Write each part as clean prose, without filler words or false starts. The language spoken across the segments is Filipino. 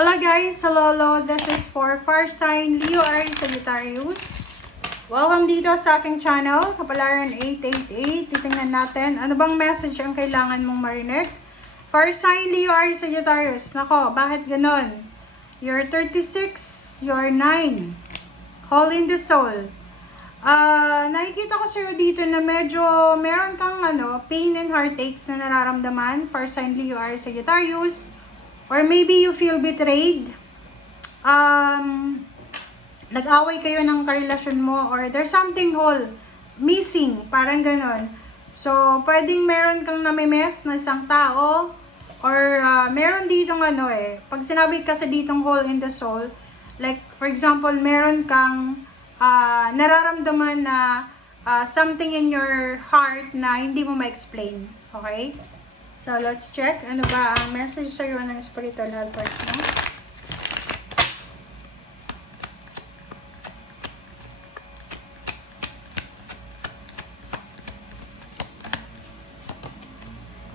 Hello guys! Hello! This is for Fire Sign Leo Aries Sagittarius. Welcome dito sa aking channel, Kapalaran 888. Titingnan natin ano bang message ang kailangan mong marinig. Fire Sign Leo Aries Sagittarius. Nako, bakit ganon? You're 36, you're 9. Hole in the soul. Nakikita ko sa'yo dito na medyo meron kang pain and heartaches na nararamdaman. Fire Sign Leo Aries Sagittarius. Or maybe you feel betrayed. Nag-away kayo ng karelasyon mo or there's something missing, parang ganon. So, pwedeng meron kang namimiss na isang tao or meron ditong pag sinabi kasi ditong hole in the soul, like for example, meron kang nararamdaman na something in your heart na hindi mo ma-explain. Okay? So, let's check. Ano ba ang message sa'yo ng spiritual helpers mo?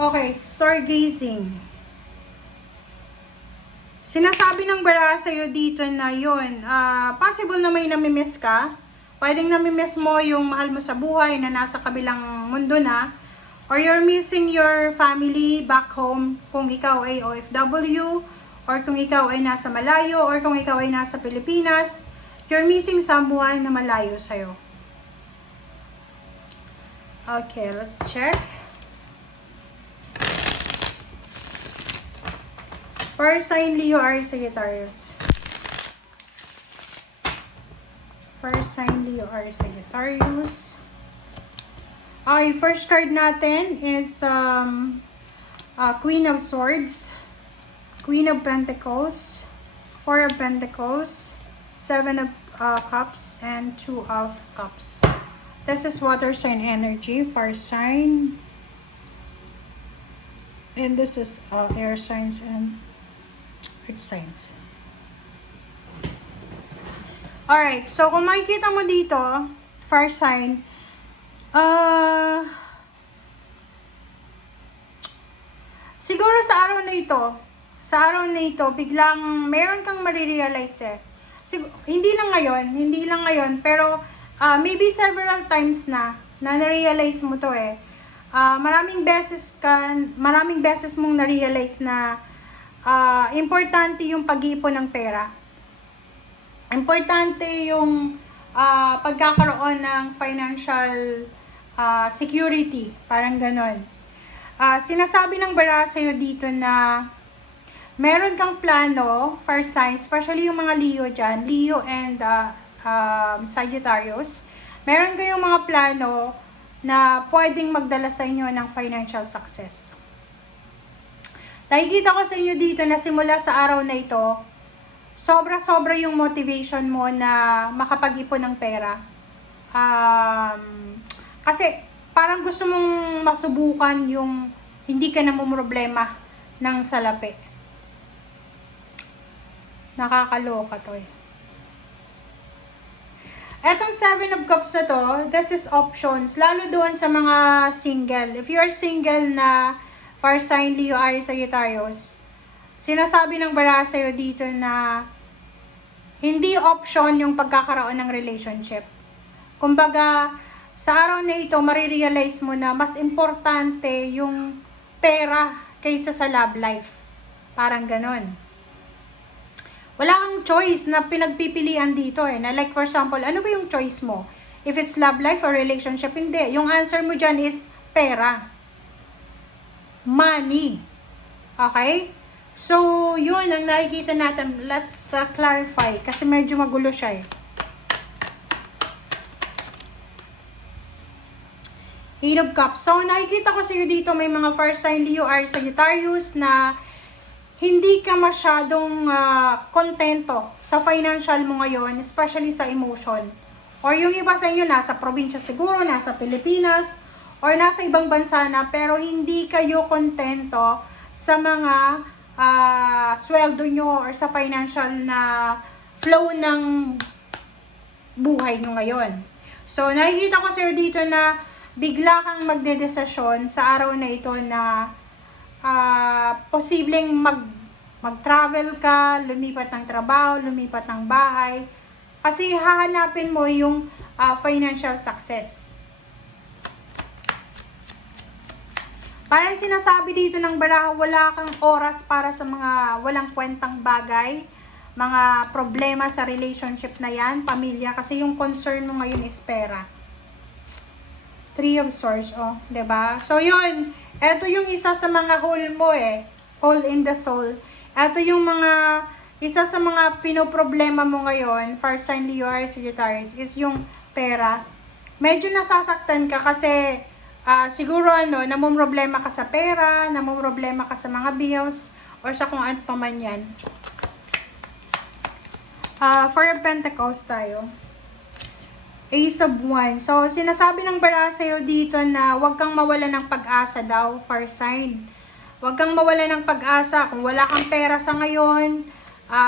Okay, stargazing. Sinasabi ng bara sa'yo dito na yun, possible na may namimiss ka. Pwedeng namimiss mo yung mahal mo sa buhay na nasa kabilang mundo na. Or you're missing your family back home kung ikaw ay OFW, or kung ikaw ay nasa malayo, or kung ikaw ay nasa Pilipinas, you're missing someone na malayo sa'yo. Okay, let's check. Fire sign Leo Aries Sagittarius. Fire sign Leo Aries Sagittarius. Okay, first card natin is Queen of Swords, Queen of Pentacles, Four of Pentacles, Seven of Cups, and Two of Cups. This is water sign energy, fire sign. And this is air signs and earth signs. Alright, so kung makikita mo dito, fire sign, siguro sa araw na ito, biglang meron kang marirealize hindi lang ngayon, pero maybe several times na na-realize mo to maraming beses mong na-realize na importante yung pag-iipon ng pera. Importante yung pagkakaroon ng financial security, parang ganon. Sinasabi ng bara sa'yo dito na meron kang plano, fire signs, especially yung mga Leo dyan, Leo and Sagittarius, meron kayong mga plano na pwedeng magdala sa inyo ng financial success. Nakikita ko sa inyo dito na simula sa araw na ito, sobra-sobra yung motivation mo na makapag-ipon ng pera. Kasi parang gusto mong masubukan yung hindi ka namumroblema ng salapi. Nakakaloka to Etong Seven of Cups na to, this is options. Lalo doon sa mga single. If you are single na fire sign Leo Aries Sagittarius, sinasabi ng bara sa'yo dito na hindi option yung pagkakaroon ng relationship. Kumbaga, sa araw na ito, marirealize mo na mas importante yung pera kaysa sa love life. Parang ganon. Wala kang choice na pinagpipilian dito na like for example, ano ba yung choice mo? If it's love life or relationship, hindi. Yung answer mo dyan is pera. Money. Okay? So, yun ang nakikita natin. Let's clarify kasi medyo magulo siya Eight of Cups. So, nakikita ko sa iyo dito may mga fire sign Leo Aries Sagittarius na hindi ka masyadong kontento sa financial mo ngayon, especially sa emotion. Or yung iba sa inyo nasa probinsya siguro, nasa Pilipinas, or nasa ibang bansa na, pero hindi kayo kontento sa mga sweldo nyo or sa financial na flow ng buhay nyo ngayon. So, nakikita ko sa iyo dito na bigla kang magdedesisyon sa araw na ito na posibleng mag-travel ka, lumipat ng trabaho, lumipat ng bahay. Kasi hahanapin mo yung financial success. Parang sinasabi dito ng baraha, wala kang oras para sa mga walang kwentang bagay, mga problema sa relationship na yan, pamilya, kasi yung concern mo ngayon is pera. 3 of Swords, oh, 'di ba? So yun, eto yung isa sa mga hole mo hole in the soul. Eto yung isa sa mga pinoproblema mo ngayon, fire sign Leo, Aries, Sagittarius, is yung pera. Medyo nasasaktan ka kasi siguro namumroblema ka sa pera, namumroblema ka sa mga bills, or sa kung ano pa man yan. Four of Pentacles tayo. Ace of Wands. So, sinasabi ng baraha sa'yo dito na huwag kang mawala ng pag-asa daw, fire sign. Huwag kang mawala ng pag-asa. Kung wala kang pera sa ngayon,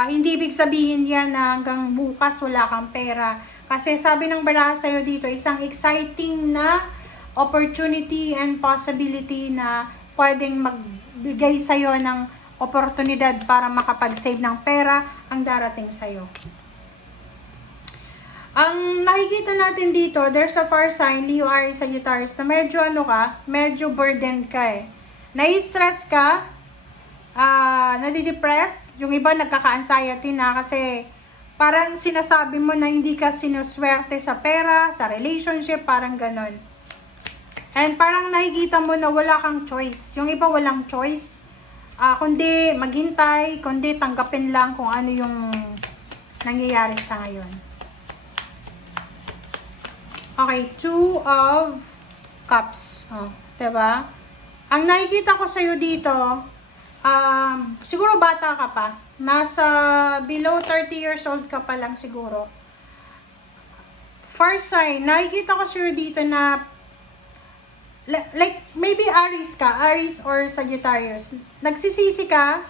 hindi ibig sabihin yan na hanggang bukas wala kang pera. Kasi sabi ng baraha sa'yo dito, isang exciting na opportunity and possibility na pwedeng magbigay sa'yo ng oportunidad para makapag-save ng pera ang darating sa'yo. Ang nakikita natin dito, there's a fire sign, Leo, Aries, Sagittarius, na medyo medyo burdened ka nai-stress ka, nadidepress, yung iba nagkaka-anxiety na kasi parang sinasabi mo na hindi ka sinuswerte sa pera, sa relationship, parang ganon. And parang nakikita mo na wala kang choice. Yung iba walang choice, kundi maghintay, kundi tanggapin lang kung ano yung nangyayari sa ngayon. Okay, 2 of Cups. Diba? Ang nakikita ko sa'yo dito, siguro bata ka pa. Nasa below 30 years old ka pa lang siguro. First sign, nakikita ko sa'yo dito na like maybe Aries or Sagittarius. Nagsisisi ka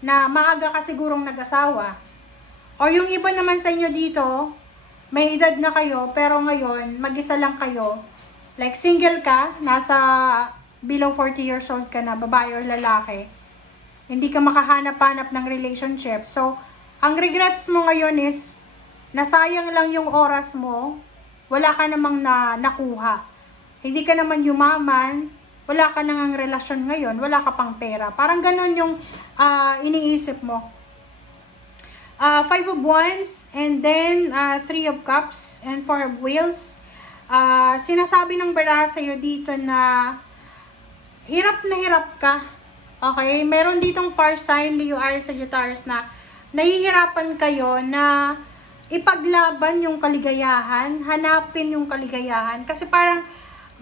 na maaga ka sigurong nag-asawa. O yung iba naman sa inyo dito, may edad na kayo, pero ngayon, mag-isa lang kayo. Like, single ka, nasa below 40 years old ka na, babae or lalaki. Hindi ka makahanap-hanap ng relationship. So, ang regrets mo ngayon is, nasayang lang yung oras mo, wala ka namang nakuha. Hindi ka naman yumaman, wala ka nang relasyon ngayon, wala ka pang pera. Parang ganon yung iniisip mo. 5 of Wands, and then 3 of Cups, and 4 of Wheels. Sinasabi ng baraha sa'yo dito na hirap ka. Okay? Meron ditong fire sign, Leo, Aries, Sagittarius, na nahihirapan kayo na ipaglaban yung kaligayahan, hanapin yung kaligayahan. Kasi parang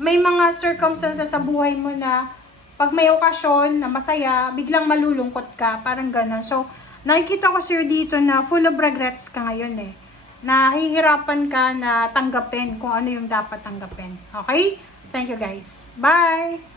may mga circumstances sa buhay mo na pag may okasyon na masaya, biglang malulungkot ka. Parang gano'n. So, nakikita ko sa'yo dito na full of regrets ka ngayon Nahihirapan ka na tanggapin kung ano yung dapat tanggapin. Okay? Thank you guys. Bye!